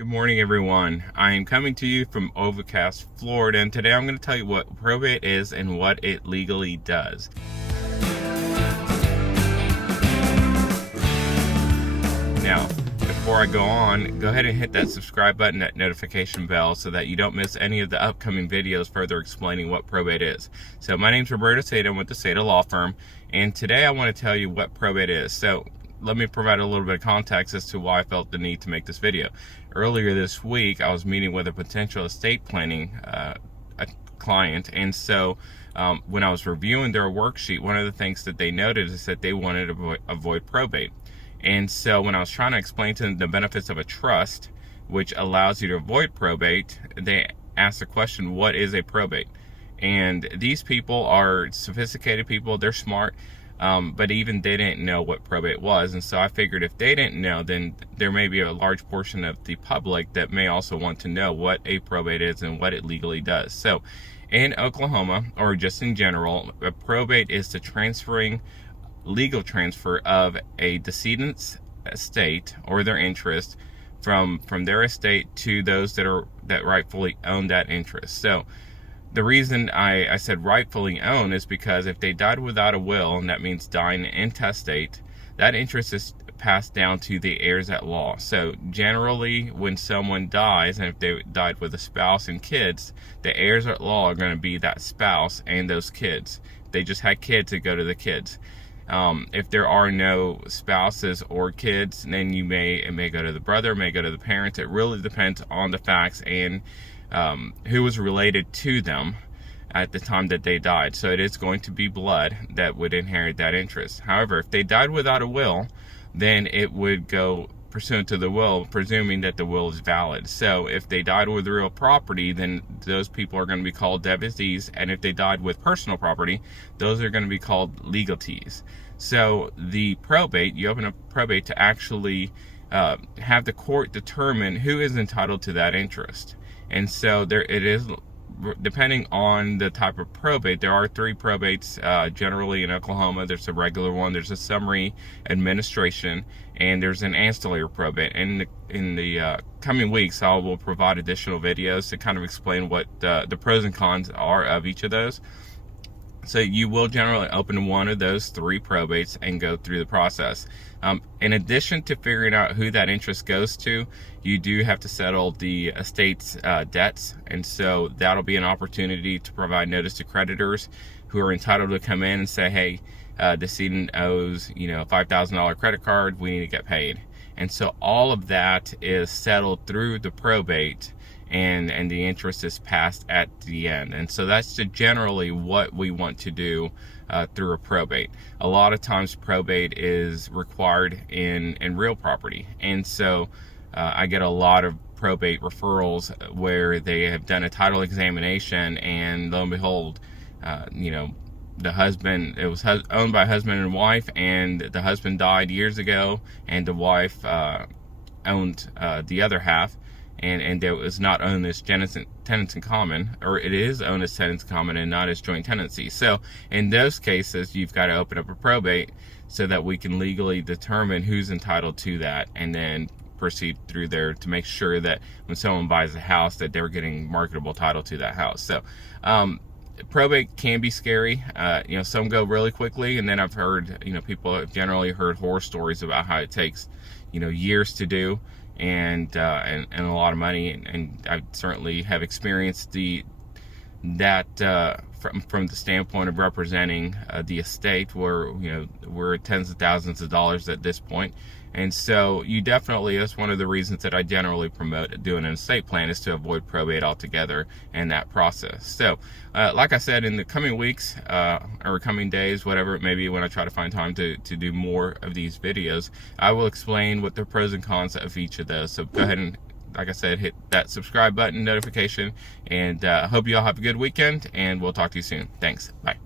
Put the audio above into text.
Good morning, everyone. I am coming to you from Overcast, Florida, and today I'm going to tell you what probate is and what it legally does. Now, before I go on, go ahead and hit that subscribe button, that notification bell, so that you don't miss any of the upcoming videos further explaining what probate is. So my name's Roberto Seda. I'm with the Seda Law Firm, and today I want to tell you what probate is. So let me provide a little bit of context as to why I felt the need to make this video. Earlier this week, I was meeting with a potential estate planning client, and so when I was reviewing their worksheet, one of the things that they noted is that they wanted to avoid probate. And so when I was trying to explain to them the benefits of a trust, which allows you to avoid probate, they asked the question, what is a probate? And these people are sophisticated people, they're smart, but even they didn't know what probate was. And so I figured if they didn't know, then there may be a large portion of the public that may also want to know what a probate is and what it legally does. So in Oklahoma, or just in general, a probate is the legal transfer of a decedent's estate or their interest from their estate to those that rightfully own that interest. So the reason I said rightfully own is because if they died without a will, and that means dying intestate, that interest is passed down to the heirs at law. So generally, when someone dies, and if they died with a spouse and kids, the heirs at law are going to be that spouse and those kids. If they just had kids, it go to the kids. If there are no spouses or kids, then it may go to the brother, may go to the parents. It really depends on the facts and who was related to them at the time that they died. So it is going to be blood that would inherit that interest. However, if they died without a will, then it would go pursuant to the will, presuming that the will is valid. So if they died with real property, then those people are going to be called devotees. And if they died with personal property, those are going to be called legatees. So the probate, you open up probate to actually have the court determine who is entitled to that interest. And so it is, depending on the type of probate, there are three probates generally in Oklahoma. There's a regular one, there's a summary administration, and there's an ancillary probate. And in the coming weeks, I will provide additional videos to kind of explain what the pros and cons are of each of those. So you will generally open one of those three probates and go through the process. In addition to figuring out who that interest goes to, you do have to settle the estate's debts. And so that'll be an opportunity to provide notice to creditors who are entitled to come in and say, hey, decedent owes, a $5,000 credit card, we need to get paid. And so all of that is settled through the probate, and the interest is passed at the end. And so that's generally what we want to do through a probate. A lot of times probate is required in real property. And so I get a lot of probate referrals where they have done a title examination, and lo and behold, the husband, it was owned by husband and wife, and the husband died years ago, and the wife owned the other half. And it was not owned as tenants in common, or it is owned as tenants in common and not as joint tenancy. So in those cases, you've got to open up a probate so that we can legally determine who's entitled to that, and then proceed through there to make sure that when someone buys a house that they're getting marketable title to that house. So probate can be scary. Some go really quickly, and then I've heard, people have generally heard horror stories about how it takes, years to do. And a lot of money, and I certainly have experienced that from the standpoint of representing the estate, where we're tens of thousands of dollars at this point. And so that's one of the reasons that I generally promote doing an estate plan, is to avoid probate altogether in that process. So like I said, in the coming weeks or coming days, whatever it may be, when I try to find time to do more of these videos, I will explain what the pros and cons of each of those. So go ahead and, like I said, hit that subscribe button, notification, and hope you all have a good weekend, and we'll talk to you soon. Thanks. Bye.